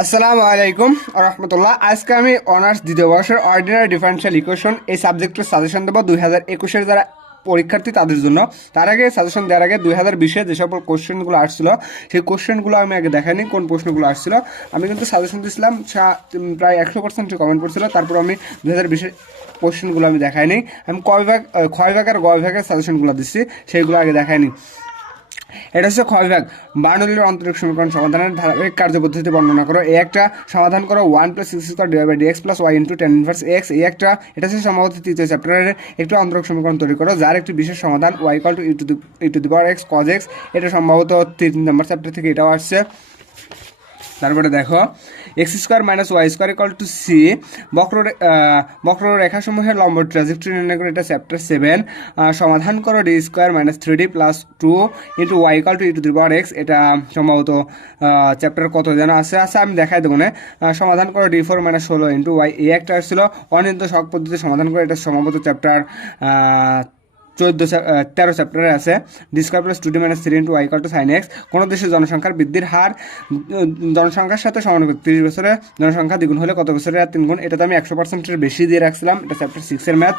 আসসালামু আলাইকুম রহমতুল্লাহ। আজকে আমি অনার্স দ্বিতীয় বর্ষের অর্ডিনারি ডিফারেনশিয়াল ইকুয়েশন এই সাবজেক্টের সাজেশন দেবো 2021-এর যারা পরীক্ষার্থী তাদের জন্য। তার আগে সাজেশন দেওয়ার আগে 2020-এ যে সকল কোশ্চেনগুলো আসছিল সেই কোশ্চেনগুলো আমি আগে দেখাইনি কোন প্রশ্নগুলো আসছিল। আমি কিন্তু সাজেশন দিয়েছিলাম প্রায় 100% কমেন্ট পড়ছিল, তারপর আমি 2020-এর কোশ্চেনগুলো আমি দেখাইনি। আমি ক্ষয় ভাগ আর গ ভাগের সাজেশনগুলো দিচ্ছি, সেইগুলো আগে দেখাইনি। এটা হচ্ছে ক্ষয় ভাগ। বার্নৌলির আন্তরিক সমীকরণ সমাধানের ধারাবাহিক কার্যপদ্ধতি বর্ণনা করো। এই একটা সমাধান করো 1+6² divide by dx plus y into tan inverse x। এই একটা, এটা হচ্ছে সম্ভবত তৃতীয় চ্যাপ্টারের একটু আন্তরিক সমীকরণ তৈরি করো যার একটি বিশেষ সমাধান y = e two the power x cos x। এটা সম্ভবত 3 নম্বর চ্যাপ্টার থেকে এটাও আসছে। তারপরে দেখো x² - y² = c। বক্ররেখাসমূহের লম্ব ট্রাজেক্টরি নির্ণয় করে, এটা চ্যাপ্টার 7। সমাধান করো d² - 3d + 2 into y = e two the power x। এটা সম্ভবত চ্যাপ্টার কত যেন আছে, আমি দেখাই দেবো না। সমাধান করো d4 - 16 ইন্টু y। এই একটা আসছিল অনিয়ন্ত্রিত সহগ পদ্ধতি সমাধান করে, এটা সম্ভবত চ্যাপ্টার 13 চ্যাপ্টারে আছে। d² + 2d - 3 into y = sin x। কোনো দেশের জনসংখ্যার বৃদ্ধির হার জনসংখ্যার সাথে সমানুপাতিক। 30 বছরে জনসংখ্যা দ্বিগুণ হলে কত বছরে 3 গুণ। এটা তো আমি 100%-এর বেশি দিয়ে রাখছিলাম, এটা চ্যাপ্টার 6-এর ম্যাথ।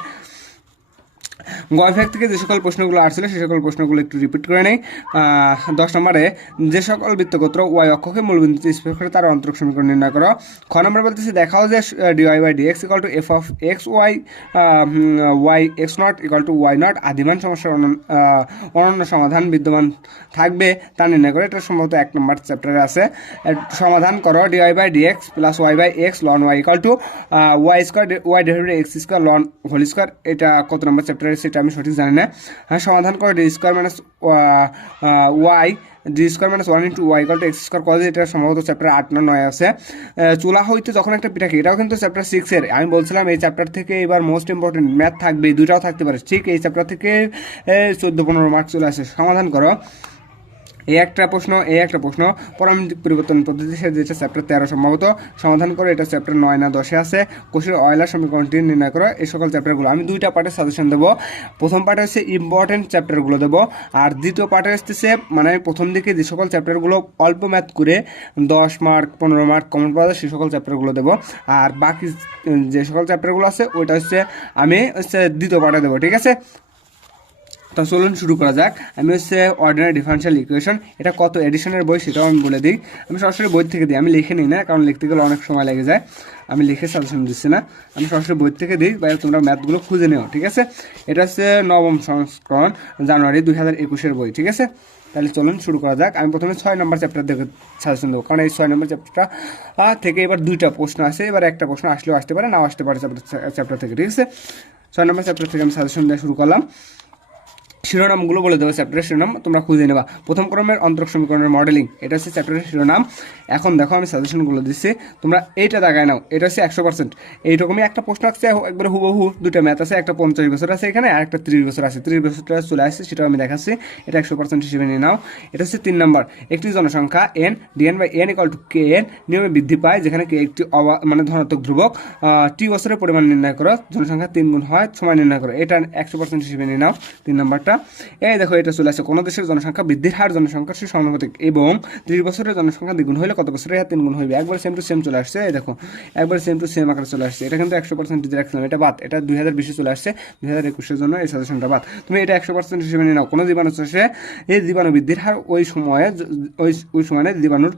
গ বিভাগ থেকে যে সকল প্রশ্নগুলো আসছিল সে সকল প্রশ্নগুলো একটু রিপিট করে নেই। 10 নম্বরে যে সকল বৃত্তগোত্র ওয়াই অক্ষকে মূলবিন্দুতে স্পর্শ করে তার অন্তরক সমীকরণ নির্ণয় করো। খ নম্বর বলতেছে দেখাও যে dy/dx = f of x y y x0 = y0 আদিমান সমস্যার অনন্য সমাধান বিদ্যমান থাকবে তা নির্ণয় করে। এটা সম্ভবত 1 নম্বর চ্যাপ্টারে আছে। সমাধান করো dy/dx + y/x ln y = y² x² ln whole square. এটা কত নম্বর চ্যাপ্টারে সেটা আমি সঠিক জানি না। সমাধান করো d² - y d² - 1 into y = x² cos। এটা সম্ভবত চ্যাপ্টার 8 না 9 আছে। চুলা হইতে যখন একটা পিঠা খেয়ে, এটাও কিন্তু চ্যাপ্টার 6-এর। আমি বলছিলাম এই চ্যাপ্টার থেকে এবার মোস্ট ইম্পর্টেন্ট ম্যাথ থাকবে, দুইটাও থাকতে পারে। ঠিক এই চ্যাপ্টার থেকে 14-15 মার্ক চলে আসে। সমাধান করো এই একটা প্রশ্ন পরামিতিক পরিবর্তন পদ্ধতি, যেটা চ্যাপ্টার 13 সম্ভবত। সমাধান করে, এটা চ্যাপ্টার 9 না 10-এ আছে। কোষের অয়লার সমীকরণটি নির্ণয় করো। এই সকল চ্যাপ্টারগুলো আমি দুইটা পার্টে সাজেশন দেবো। প্রথম পার্টে হচ্ছে ইম্পর্টেন্ট চ্যাপ্টারগুলো দেবো, আর দ্বিতীয় পার্টে হচ্ছে মানে প্রথম দিকে যে সকল চ্যাপ্টারগুলো অল্প ম্যাথ করে 10 মার্ক 15 মার্ক কমন পাওয়া যায় সেই সকল চ্যাপ্টারগুলো দেবো। আর বাকি যে সকল চ্যাপ্টারগুলো আছে ওইটা হচ্ছে আমি দ্বিতীয় পার্টে দেবো, ঠিক আছে? তো চলুন শুরু করা যাক। আমি অর্ডিনারি ডিফারেনশিয়াল ইকুয়েশন, এটা কত এডিশনের বই সেটাও আমি বলে দিই। আমি সরাসরি বই থেকে দিই, আমি লিখে নিই না, কারণ লিখতে গেলে অনেক সময় লেগে যায়। আমি লিখে সাজেশন দিচ্ছি না, আমি সরাসরি বই থেকে দিই, বাইরে তোমরা ম্যাথগুলো খুঁজে নিও, ঠিক আছে? এটা হচ্ছে নবম সংস্করণ, জানুয়ারি 2021-এর বই, ঠিক আছে? তাহলে চলুন শুরু করা যাক। আমি প্রথমে 6 নম্বর চ্যাপ্টার থেকে সাজেশন দেবো, কারণ এই 6 নম্বর চ্যাপ্টারটা থেকে এবার দুইটা প্রশ্ন আসে। এবার একটা প্রশ্ন আসলেও আসতে পারে, নাও আসতে পারে চ্যাপ্টার থেকে, ঠিক আছে? 6 নম্বর চ্যাপ্টার থেকে আমি সাজেশন দেওয়া শুরু করলাম। শিরোনামগুলো বলে দেবো, চ্যাপ্টারের শিরোনাম তোমরা খুঁজে নেবা। প্রথম ক্রমের অন্তরক সমীকরণের মডেলিং, এটা হচ্ছে চ্যাপ্টারের শিরোনাম। এখন দেখো আমি সাজেশনগুলো দিচ্ছি, তোমরা এইটা দাগায় নাও। এটা হচ্ছে 100%। এইরকমই একটা প্রশ্ন আসছে একবারে হুবহু, দুটো ম্যাথ আছে, একটা 50 বছর আছে এখানে, আর একটা 30 বছর আছে। 30 বছরটা চলে আসছে, সেটাও আমি দেখাচ্ছি। এটা 100% হিসেবে নিয়ে নাও। এটা হচ্ছে 3 নম্বর। একটি জনসংখ্যা n dn/n = kn নিয়মে বৃদ্ধি পায়, যেখানে k একটি মানে ধনাত্মক ধ্রুবক। টি বছরের পরিমাণ নির্ণয় করো। জনসংখ্যা 3 গুণ হয়, সময় নির্ণয় করো। এটা 100% হিসেবে নিয়ে নাও, 3 নম্বরটা। এই দেখো এটা চলে আসছে, কোনো দেশের জনসংখ্যা বৃদ্ধির হার জনসংখ্যার সাথে সমানুপাতিক এবং 30 বছরের জনসংখ্যা দ্বিগুণ হলে কত বছরে 3 গুণ হইবে। একবার সেম টু সেম চলে আসছে। এই দেখো একবার সেম টু সেম আকারে চলে আসছে। এটা কিন্তু 100% দিয়ে রাখছিলাম, এটা বাদ। এটা 2020-এ চলে আসছে, 2021-এর জন্য এই সাজেশনটা বাদ। তুমি এটা 100% হিসেবে নিয়ে নাও। কোনো জীবাণু চাষে এই জীবাণু বৃদ্ধির হার ওই সময়ে জীবাণুর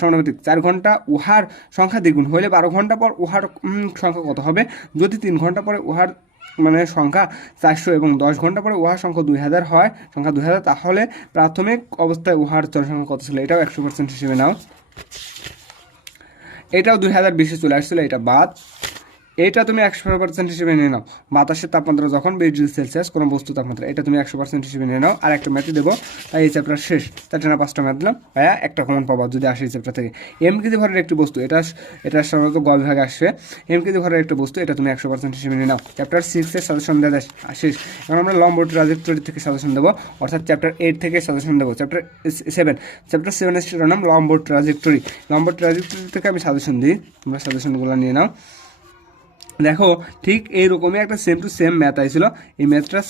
সমানুপাতিক। 4 ঘন্টা উহার সংখ্যা দ্বিগুণ হইলে 12 ঘন্টা পর উহার সংখ্যা কত হবে? যদি 3 ঘন্টা পরে উহার মানে সংখ্যা 400 এবং 10 ঘন্টা পরে উহার সংখ্যা 2000 হয়, তাহলে প্রাথমিক অবস্থায় উহার জনসংখ্যা কত ছিল? এটাও 100% হিসেবে নাও। এটাও 2020-এ চলে আসছিল, এটা বাদ। এটা তুমি 100% হিসেবে নিয়ে নাও। বাতাসের তাপমাত্রা যখন 20 ডিগ্রি সেলসিয়াস কোনো বস্তু তাপমাত্রা, এটা তুমি 100% হিসেবে নিয়ে নাও। আর একটা ম্যাথই দেবো, তাই এই চ্যাপ্টার শেষ। 4টা না 5টা ম্যাথ দিলাম, ভাইয়া একটা কমন পাবা যদি আসে এই চ্যাপ্টার থেকে। এম কেজি ভরের একটি বস্তু, এটা সাধারণত গ বিভাগে আসবে। এম কেজি ভরের একটা বস্তু, এটা তুমি 100% হিসেবে নিয়ে নাও। চ্যাপ্টার 6-এর সাজেশন দেওয়া শেষ। এখন আমরা লম্ব ট্রাজেক্টরি থেকে সাজেশন দেবো, অর্থাৎ চ্যাপ্টার 8 থেকে সাজেশন দেবো। চ্যাপ্টার 7-এর শিরোনাম লম্ব ট্রাজেক্টরি। লম্ব ট্রাজেক্টরি থেকে আমি সাজেশন দিই, তোমরা সাজেশনগুলো নিয়ে নাও। দেখো ঠিক এইরকমই একটা সেম টু সেম ম্যাথ আইছিল। এই ম্যাথটা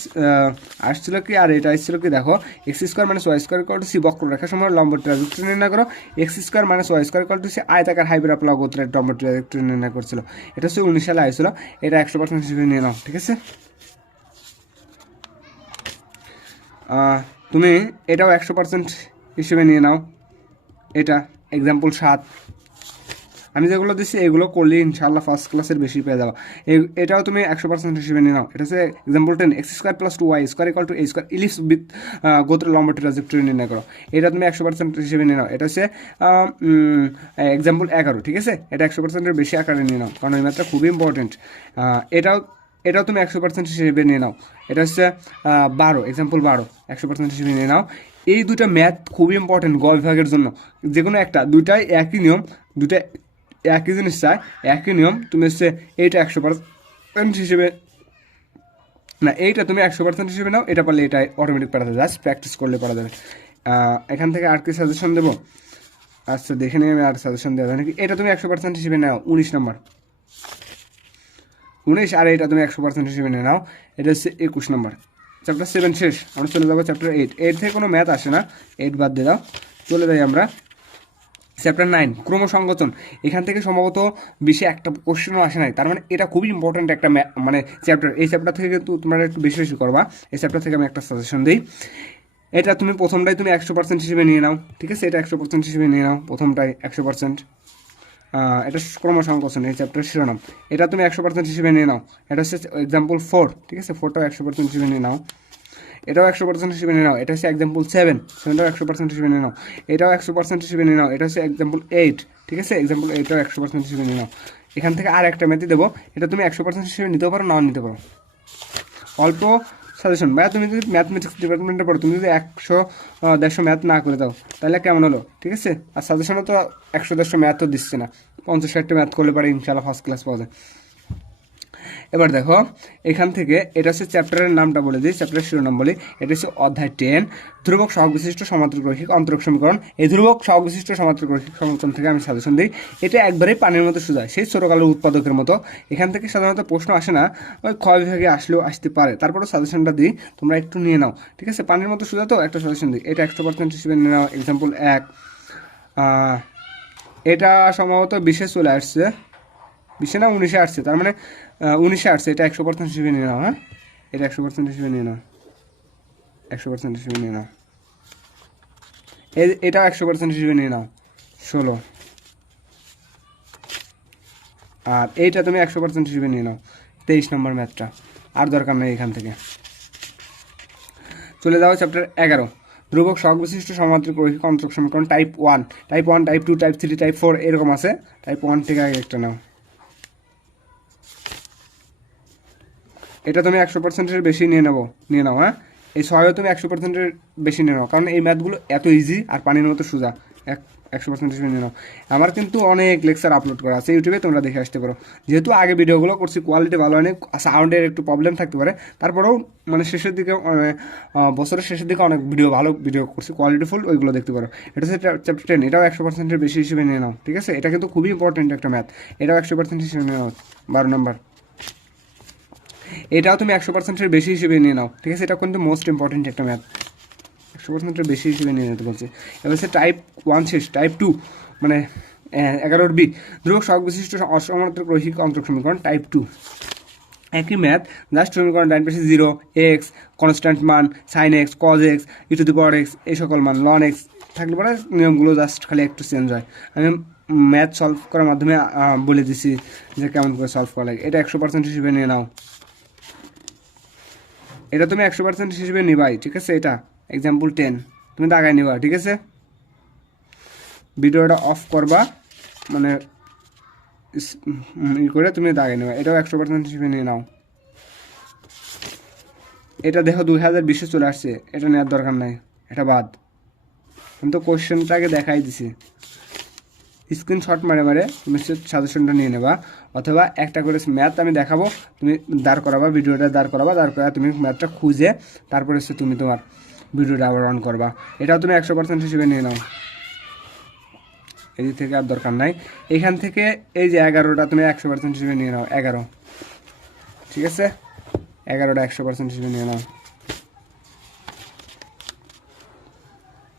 আসছিল কি, আর এটা আসছিল কি, দেখো x square minus y square equal to C বক্ররেখার সময় লম্ব ট্রাজেক্টরি নির্ণয় করো। X square minus y square equal to C আয়তাকার হাইপারবোলা গোত্রের লম্ব ট্রাজেক্টরি নির্ণয় করছিল। এটা হচ্ছে 19 সালে আইছিল। এটা 100% হিসেবে নিয়ে নাও, ঠিক আছে। তুমি এটাও 100% হিসেবে নিয়ে নাও। এটা এক্সাম্পল 7। আমি যেগুলো দিচ্ছি এগুলো করলে ইনশাল্লাহ ফার্স্ট ক্লাসের বেশি পেয়ে যাবো। এটাও তুমি 100% হিসেবে নিয়ে নাও। এটা হচ্ছে example 10, x square plus 2y square equal two a square ellipse with গোত্রের লম্ব ট্রাজেক্টরি নির্ণয় করো। এটা তুমি 100% হিসেবে নিয়ে নাও। এটা হচ্ছে এক্সাম্পল 11, ঠিক আছে। এটা 100%-এর বেশি আকারে নিয়ে নাও, কারণ এই ম্যাথটা খুবই ইম্পর্টেন্ট। এটাও তুমি 100% হিসেবে নিয়ে নাও। এটা হচ্ছে 12, এক্সাম্পল 12 100% হিসেবে নিয়ে নাও। এই দুটা ম্যাথ খুবই ইম্পর্টেন্ট গ বিভাগের জন্য। যে কোনো একটা, দুটাই একই নিয়ম, দুটা একই জিনিস চাই, একই নিয়ম। তুমি হচ্ছে এইটা 100% হিসেবে না, এইটা তুমি 100% হিসেবে নাও। এটা পারলে এটা অটোমেটিক পারা যাবে, জাস্ট প্র্যাকটিস করলে পারা যাবে। এখান থেকে আর কি সাজেশন দেবো? আচ্ছা দেখে নিয়ে আমি আর সাজেশন দেওয়া যায় নাকি। এটা তুমি 100% হিসেবে নাও, 19 নম্বর 19। আর এটা তুমি 100% হিসেবে নিয়ে নাও। এটা হচ্ছে 21 নম্বর। চ্যাপ্টার 7 শেষ, আমরা চলে যাবো চ্যাপ্টার 8। 8 থেকে কোনো ম্যাথ আসে না, 8 বাদ দিয়ে দাও। চলে যাই আমরা চ্যাপ্টার 9, ক্রমসংগঠন। এখান থেকে সম্ভবত 20-এ একটা কোশ্চেনও আসে নাই। তার মানে এটা খুবই ইম্পর্ট্যান্ট একটা মানে চ্যাপ্টার। এই চ্যাপ্টার থেকে কিন্তু তোমরা একটু বেশি বেশি করবা। এই চ্যাপ্টার থেকে আমি একটা সাজেশন দিই। এটা তুমি প্রথমটাই তুমি 100% হিসেবে নিয়ে নাও, ঠিক আছে। এটা 100% হিসেবে নিয়ে নাও, প্রথমটাই 100%। এটা ক্রমসংকোচন, এই চ্যাপ্টার শিরোনাম। এটা তুমি 100% হিসেবে নিয়ে নাও। এটা হচ্ছে এক্সাম্পল 4, ঠিক আছে। 4টাও 100% হিসেবে নিয়ে নাও। এটাও 100% হিসেবে নিয়ে নাও। এটা হচ্ছে এক্সাম্পল 7, 7টাও 100% হিসেবে নিয়ে নাও। এটাও 100% হিসেবে নিয়ে নাও। এটা হচ্ছে এক্সাম্পল 8, ঠিক আছে। এক্সাম্পল 8টাও 100% হিসেবে নিয়ে নাও। এখান থেকে আর একটা ম্যাথই দেবো। এটা তুমি 100% হিসেবে নিতেও পারো, নাও নিতে পারো। অল্প সাজেশন ভাইয়া, তুমি যদি ম্যাথমেটিক্স ডিপার্টমেন্টে পড়ো, তুমি যদি 100-150 ম্যাথ না করে দাও তাহলে কেমন হলো, ঠিক আছে। আর সাজেশনও তো 100-150 ম্যাথও দিচ্ছে না, 50-60টা ম্যাথ করলে পারে ইনশাল্লাহ ফার্স্ট ক্লাস পাওয়া যায়। এবার দেখো এখান থেকে এটা হচ্ছে চ্যাপ্টারের নামটা বলে দিই, চ্যাপ্টারের শিরোনাম বলি। এটা হচ্ছে অধ্যায় 10, ধ্রুবক সহগ বিশিষ্ট সমান্তরিক রৈখিক অন্তরক সমীকরণ। এই ধ্রুবক সহগ বিশিষ্ট সমান্তরিক রৈখিক সমীকরণ থেকে আমি সাজেশন দিই। এটা একবারেই পানির মতো সোজা, সেই ছোটকালের উৎপাদকের মতো। এখান থেকে সাধারণত প্রশ্ন আসে না, ওই ক্ষয় বিভাগে আসলেও আসতে পারে। তারপরেও সাজেশনটা দিই, তোমরা একটু নিয়ে নাও, ঠিক আছে। পানির মতো সোজা তো, একটা সাজেশন দিই। এটা 100% হিসেবে নিয়ে নাও। এক্সাম্পল 1, এটা সম্ভবত 20-এ চলে আসছে, 20-এ না 19-এ আসছে, তার মানে 19-এ আসছে। এটা 100% হিসেবে নিয়ে নাও। হ্যাঁ, এটা 100% হিসেবে নিয়ে নাও, 100% হিসেবে নিয়ে নাও। এটাও 100% হিসেবে নিয়ে নাও, 16। আর এইটা তুমি 100% হিসেবে নিয়ে নাও, 23 নম্বর ম্যাথটা। আর দরকার নেই এখান থেকে। চলে যাও চ্যাপ্টার 11, ধ্রুবক সহগ বিশিষ্ট সমান্তরিক রৈখিক অন্তরক সমীকরণ type 1। Type 1, type 2, type 3, type 4 এরকম আছে। টাইপ 1 থেকে আগে একটা নাও। এটা তুমি 100%-এর বেশি নিয়ে নাও। হ্যাঁ, এই 6ও তুমি 100%-এর বেশি নিয়ে নাও, কারণ এই ম্যাথগুলো এত ইজি আর পানির মতো সোজা। 100% হিসেবে নিয়ে নাও। আমার কিন্তু অনেক লেকচার আপলোড করা আছে ইউটিউবে, তোমরা দেখে আসতে পারো। যেহেতু আগে ভিডিওগুলো করছি, কোয়ালিটি ভালো হয়নি, সাউন্ডের একটু প্রবলেম থাকতে পারে, তারপরেও মানে শেষের দিকে, বছরের শেষের দিকে অনেক ভালো ভিডিও করছি, কোয়ালিটিফুল, ওইগুলো দেখতে পারো। এটা হচ্ছে চ্যাপ্টার 10, এটাও 100%-এর বেশি হিসেবে নিয়ে নাও, ঠিক আছে। এটা কিন্তু খুবই ইম্পর্টেন্ট একটা ম্যাথ, এটাও 100% হিসেবে নিয়ে নাও। 12 নম্বর, এটাও তুমি 100%-এর বেশি হিসেবে নিয়ে নাও, ঠিক আছে। এটা কিন্তু মোস্ট ইম্পর্টেন্ট একটা ম্যাথ, 100%-এর বেশি হিসেবে নিয়ে নিতে বলছে। এবার হচ্ছে টাইপ 1 শেষ। টাইপ 2 মানে 11 বি, ধ্রুবক সহগ বিশিষ্ট অসমান্তরিক রৈখিক অন্তরক সমীকরণ টাইপ 2। একই ম্যাথ, জাস্ট সমীকরণ ডাইন পাশে 0, এক্স কনস্ট্যান্ট মান, sine x, cos x, e⁴x, এই সকল মান, লন এক্স থাকলে পরে নিয়মগুলো জাস্ট খালি একটু চেঞ্জ হয়। আমি ম্যাথ সলভ করার মাধ্যমে বলে দিছি যে কেমন করে সলভ করা লাগে। এটা 100% হিসেবে নিয়ে নাও। এটা তুমি 100% হিসেবে নিবাই, ঠিক আছে। এটা এক্সাম্পল 10 তুমি দাগায় নিবা, ঠিক আছে। ভিডিওটা অফ করবা, মানে করে তুমি দাগায় নেবা। এটাও 100% হিসেবে নিয়ে নাও। এটা দেখো 2020-এ চলে আসছে, এটা নেওয়ার দরকার নাই, এটা বাদ। আমি তো কোশ্চেনটাকে দেখাই দিছি, স্ক্রিনশট মারে তুমি সাজেশনটা নিয়ে নেবা, অথবা একটা করে ম্যাথ আমি দেখাবো, তুমি দাঁড় করাবা, ভিডিওটা দাঁড় করাবা, দাঁড় করা তুমি ম্যাথটা খুঁজে তারপরে তুমি তোমার ভিডিওটা আবার অন করবা। এটাও তুমি 100% হিসেবে নিয়ে নাও। এদিক থেকে আর দরকার নাই। এখান থেকে এই যে 11টা তুমি 100% হিসেবে নিয়ে নাও। 11 ঠিক আছে, 11টা 100% হিসেবে নিয়ে নাও।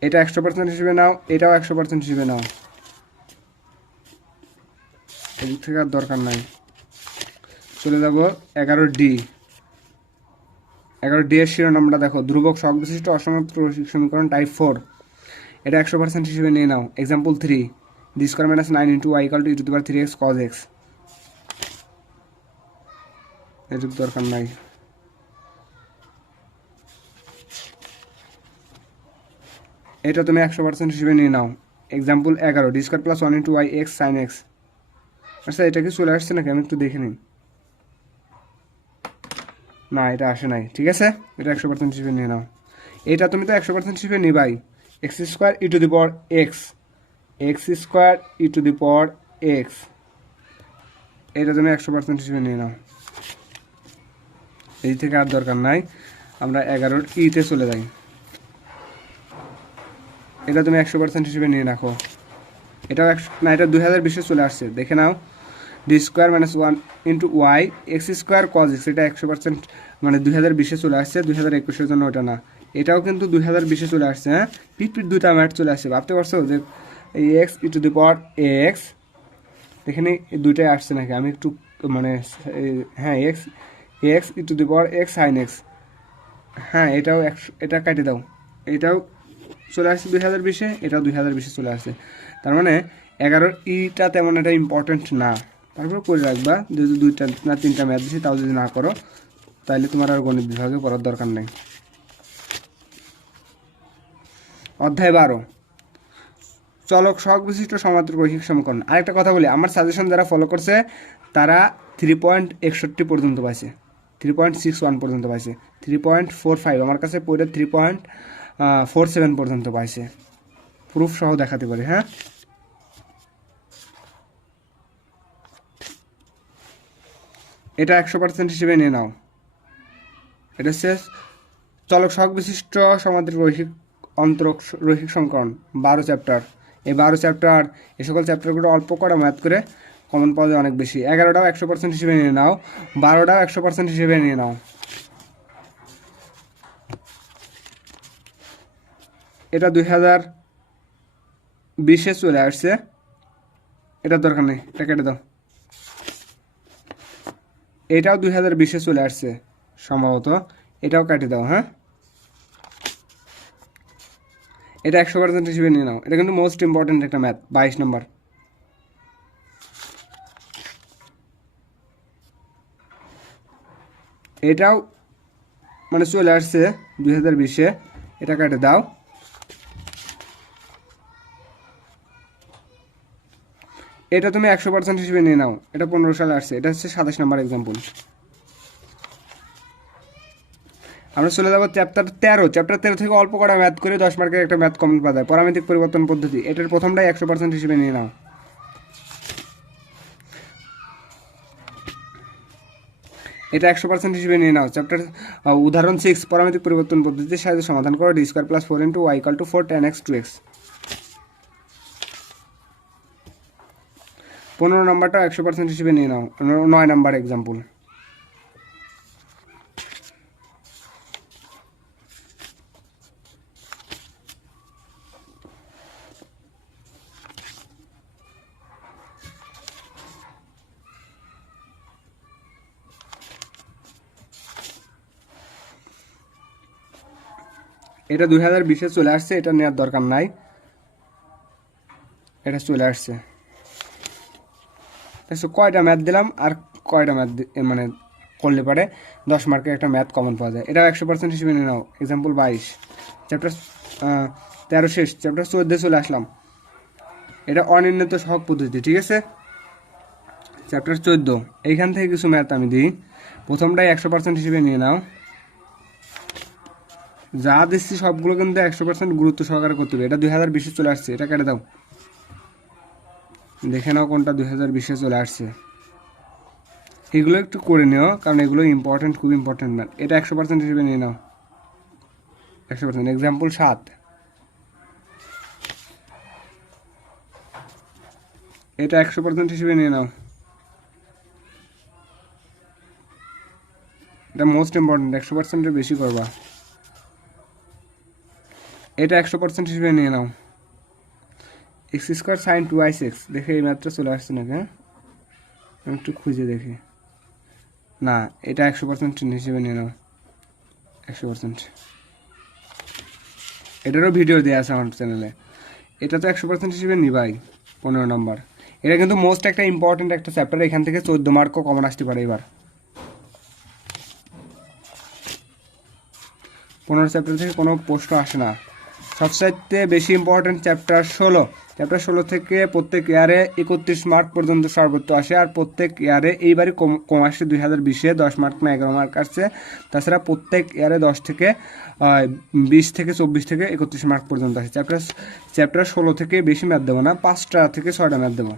এটা 100% হিসেবে নাও, এটাও 100% হিসেবে নাও, এদিক থেকে আর দরকার নাই। চলে যাব 11D। 11D এর শিরোনামটা দেখো, ধ্রুবক সহগ বিশিষ্ট অসমাত্র রৈখিক সমীকরণ টাইপ 4। এটা 100% হিসেবে নিয়ে নাও। Example 3, D square minus 9 into Y equal to e to the power 3x cos x। এটুকু দরকার নাই। এটা তুমি 100% হিসেবে নিয়ে নাও। Example 11, D square plus 1 into Y X sine X. আচ্ছা, এটা কি চলে আসছে নাকি, আমি একটু দেখে নিই। না, এটা আসে নাই। ঠিক আছে, এটা 100% হিসেবে নিয়ে নাও। এটা তুমি তো 100% হিসেবে নিবাই। X square e to the power X, X square e to the power X, এটা তুমি 100% হিসেবে নিয়ে নাও। এই থেকে আর দরকার নাই, আমরা 11তে চলে যাই। এটা তুমি 100% হিসেবে নিয়ে রাখো। এটাও না, এটা 2020-এ চলে আসছে, দেখে নাও। D square minus 1 into Y X square cos X, এটা 100% মানে 2020-এ চলে আসছে, 2021-এর জন্য ওটা না। এটাও কিন্তু 2020-এ চলে আসছে। হ্যাঁ, পিট দুইটা ম্যাথ চলে আসছে, ভাবতে পারছো যে এই x e to the power x, দেখে নিই এই দুইটাই আসছে নাকি, আমি একটু মানে হ্যাঁ, x x e to the power x sine x, হ্যাঁ এটাও এটা কাটে দাও। এটাও চলে আসছে 2020-এ, এটাও 2020-এ চলে আসছে। তার মানে 11টা তেমন একটা ইম্পর্টেন্ট না, তারপরে করে রাখবা। যদি 2টা না 3টা ম্যাথ দিছি, তাও যদি না করো তাহলে তোমার আর গণিত বিভাগে পড়ার দরকার নেই। অধ্যায় 12, চলক সহগ বিশিষ্ট সমান্তর রৈখিক সমীকরণ। আরেকটা কথা বলি, আমার সাজেশন যারা ফলো করছে তারা 3.61 পর্যন্ত পাইছে, 3.61 পর্যন্ত পাইছে, 3.45 আমার কাছে পড়ে 3.47 পর্যন্ত পাইছে। প্রুফ সহ দেখাতে পারি। হ্যাঁ, এটা 100% হিসেবে নিয়ে নাও। এটা হচ্ছে চলক সহগ বিশিষ্ট সমান্তর রৈখিক অন্তরক রৈখিক সমীকরণ 12 চ্যাপ্টার। এই 12 চ্যাপ্টার, এই সকল চ্যাপ্টারগুলো অল্প করা ম্যাথ করে কমন পাওয়া যায় অনেক বেশি। 11টাও 100% হিসেবে নিয়ে নাও, 12টাও 100% হিসেবে নিয়ে নাও। এটা 2020-এ চলে আসছে, এটার দরকার নেই, এটা কেটে দাও। এটাও 2020-এ চলে আসছে সম্ভবত, এটাও কেটে দাও। হ্যাঁ, এটা 100% হিসেবে নিয়ে নাও। এটা কিন্তু মোস্ট ইম্পর্টেন্ট একটা ম্যাথ, 22 নম্বর। এটাও মানে চলে আসছে 2020-এ, এটা কেটে দাও। এটা তুমি 100% হিসেবে নিয়ে নাও। এটা 15 সালে আসছে, এটা হচ্ছে 27 নম্বর এক্সাম্পল। আমরা চলে যাবো চ্যাপ্টার 13। চ্যাপ্টার 13 থেকে অল্প করা ম্যাথ করে 10 মার্কের একটা ম্যাথ কমন পাওয়া যায়, পরামিতিক পরিবর্তন পদ্ধতি। এটার প্রথমটাই 100% হিসেবে নিয়ে নাও। এটা 100% হিসেবে নিয়ে নাও। চ্যাপ্টার উদাহরণ 6, পরামিতিক পরিবর্তন পদ্ধতির সাহায্যে সমাধান করো। D square plus 4 into Y equal to 4 tan x 2x। 15 নম্বরটা 100% হিসেবে নিয়ে নাও। 9 নম্বর এক্সাম্পল। এটা 2020-এ চলে আসছে, এটা নেওয়ার দরকার নাই, এটা চলে আসছে। কয়টা ম্যাথ দিলাম আর কয়টা ম্যাথ মানে করলে পারে 10 মার্কের একটা ম্যাথ কমন পাওয়া যায়। এটা 100% হিসেবে নিয়ে নাও। এক্সাম্পল 22, চ্যাপ্টার 13 শেষ, চ্যাপ্টার 14 চলে আসলাম। এটা অনির্ণিত সহগ পদ্ধতি। ঠিক আছে, চ্যাপ্টার 14, এইখান থেকে কিছু ম্যাথ আমি দিই। প্রথমটাই 100% হিসেবে নিয়ে নাও। যা দিচ্ছি সবগুলো কিন্তু 100% গুরুত্ব সহকারে করতে হবে। এটা 2020-এ চলে আসছে, এটা কেটে দাও। দেখে নাও কোনটা 2020-এ চলে আসছে। এগুলো একটু করে নিও, কারণ এগুলো ইম্পর্টেন্ট, খুব ইম্পর্টেন্ট ম্যাথ। এটা 100% হিসেবে নিয়ে নাও। 100%। এক্সাম্পল 7, এটা 100% হিসেবে নিয়ে নাও। এটা মোস্ট ইম্পর্টেন্ট, 100%-এর বেশি করবা। এটা 100% হিসেবে নিয়ে নাও। এক্স স্কোয়ার সাইন 2i6, দেখে এই ম্যাথটা চলে আসছে নাকি? হ্যাঁ, আমি একটু খুঁজে দেখি। না, এটা 100% হিসেবে নিয়ে নাও, 100%। এটারও ভিডিও দেওয়া আছে আমার চ্যানেলে। এটা তো 100% হিসেবে নিবাই। 15 নম্বর, এটা কিন্তু মোস্ট একটা ইম্পর্টেন্ট একটা চ্যাপ্টার। এখান থেকে 14 মার্কও কমন আসতে পারে এবার। 15 চ্যাপ্টার থেকে কোনো প্রশ্ন আসে না। সবচাইতে বেশি ইম্পর্টেন্ট চ্যাপ্টার 16। চ্যাপ্টার 16 থেকে প্রত্যেক ইয়ারে 31 মার্ক পর্যন্ত সর্বোচ্চ আসে, আর প্রত্যেক ইয়ারে এইবারই কম আসছে 2020-এ 10 মার্ক না 11 মার্ক আসছে। তাছাড়া প্রত্যেক ইয়ারে 10 থেকে 20 থেকে 24 থেকে 31 মার্ক পর্যন্ত আসে। চ্যাপ্টার 16 থেকে বেশি ম্যাথ দেবো না, 5টা থেকে 6টা ম্যাথ দেবো,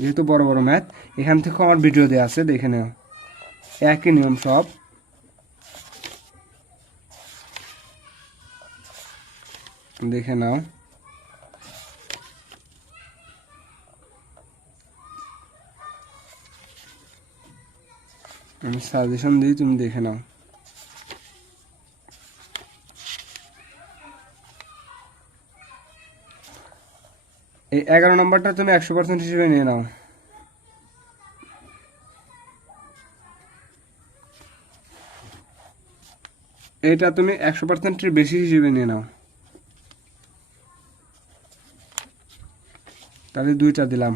যেহেতু বড় বড় ম্যাথ। এখান থেকেও আমার ভিডিও দেওয়া আছে, দেখে নেও। একই নিয়ম সব। দেখে নাও। আমি সাজেশন দিই, তুমি দেখে নাও। এই 11 নম্বরটা তুমি 100% হিসেবে নিয়ে নাও। এটা তুমি 100%-এর বেশি হিসেবে নিয়ে নাও। তাহলে 2টা দিলাম।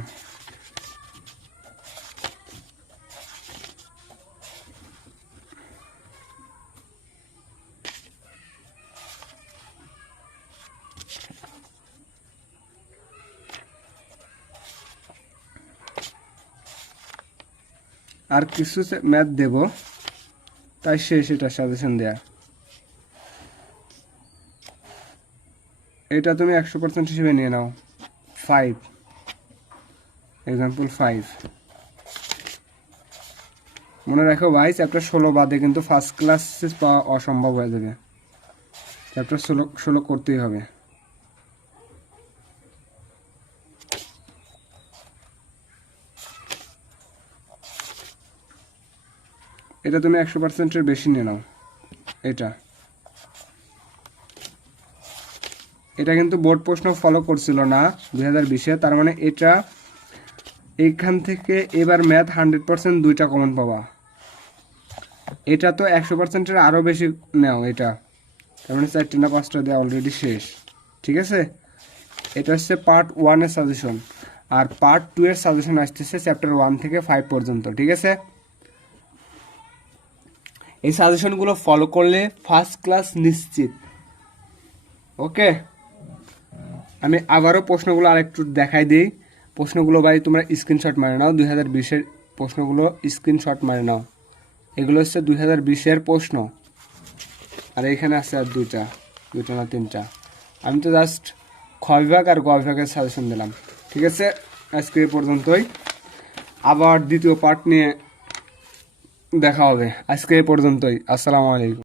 আর কিছু ম্যাথ দেব, তাই সেটা সাজেশন দেয়া। এটা তুমি 100% হিসেবে নিয়ে নাও। 5, এক্সাম্পল 5। মনে রাখো ভাই, চ্যাপ্টার 16 বাদে কিন্তু ফার্স্ট ক্লাস পাওয়া অসম্ভব হয়ে যাবে। চ্যাপ্টার 16 করতেই হবে। এটা তুমি 100%-এর বেশি নিয়ে নাও। এটা কিন্তু বোর্ড প্রশ্ন ফলো করছিল না 2020-এ, তার মানে এটা এইখান থেকে এবার ম্যাথ 100% 2টা কমন পাবা। এটা তো 100%-এর আরও বেশি নাও। এটা তার মানে 4টা না 5টা দেওয়া অলরেডি শেষ। ঠিক আছে, এটা হচ্ছে পার্ট 1-এর সাজেশন, আর পার্ট 2-এর সাজেশন আসতেছে চ্যাপ্টার 1 থেকে 5 পর্যন্ত। ঠিক আছে, এই সাজেশনগুলো ফলো করলে ফার্স্ট ক্লাস নিশ্চিত। ওকে, আমি আবারও প্রশ্নগুলো আরেকটু দেখাই দিই। প্রশ্নগুলো ভাই তোমরা স্ক্রিনশট মারে নাও, 2020-এর প্রশ্নগুলো স্ক্রিনশট মারে নাও। এগুলো হচ্ছে 2020-এর প্রশ্ন, আর এখানে আছে আর দুইটা না 3টা। আমি তো জাস্ট খ বিভাগ আর গ বিভাগের সাজেশন দিলাম। ঠিক আছে, আজকে এই পর্যন্তই। আবার দ্বিতীয় পার্ট নিয়ে দেখা হবে। আজকে এই পর্যন্তই। আসসালামু আলাইকুম।